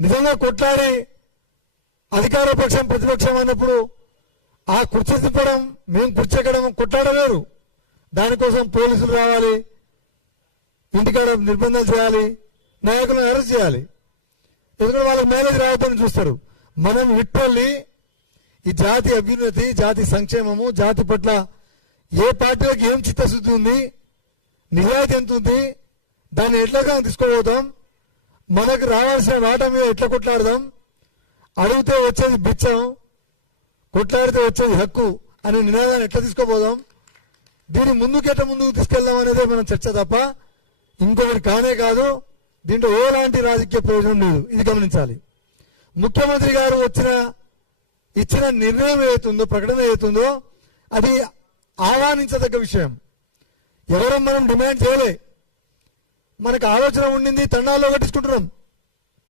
నిజంగా కొట్లాడి అధికార పక్షం ప్రతిపక్షం అన్నప్పుడు ఆ కుర్చీ తిప్పడం, మేము కుర్చెక్కడం, కొట్లాడలేరు. దానికోసం పోలీసులు రావాలి, ఇంటికాడ నిర్బంధాలు చేయాలి, నాయకులను అరెస్ట్ చేయాలి. ఎందుకంటే వాళ్ళకి మైలేజ్ రావద్దని చూస్తారు. మనం విట్పల్లి ఈ జాతి అభ్యున్నతి, జాతి సంక్షేమము, జాతి పట్ల ఏ పార్టీలకు ఏం చిత్తశుద్ధి ఉంది, నిజాయితీ ఎంత ఉంది, దాన్ని ఎట్లాగా తీసుకోబోతాం, మనకు రావాల్సిన వాటా మీద ఎట్లా కొట్లాడదాం, అడిగితే వచ్చేది బిచ్చం, కొట్లాడితే వచ్చేది హక్కు అనే నినాదాన్ని ఎట్లా తీసుకోబోదాం, దీన్ని ముందుకు తీసుకెళ్దాం అనేదే మనం చర్చ తప్ప ఇంకొకటి కానే కాదు. దీంట్లో ఎలాంటి రాజకీయ ప్రయోజనం లేదు. ఇది గమనించాలి. ముఖ్యమంత్రి గారు ఇచ్చిన నిర్ణయం ఏతుందో, ప్రకటన ఏతుందో అది ఆహ్వానించదగ్గ విషయం. ఎవరో మనం డిమాండ్ చేయలే. మనకు ఆలోచన ఉండింది, తండాల్లో కట్టించుకుంటున్నాం.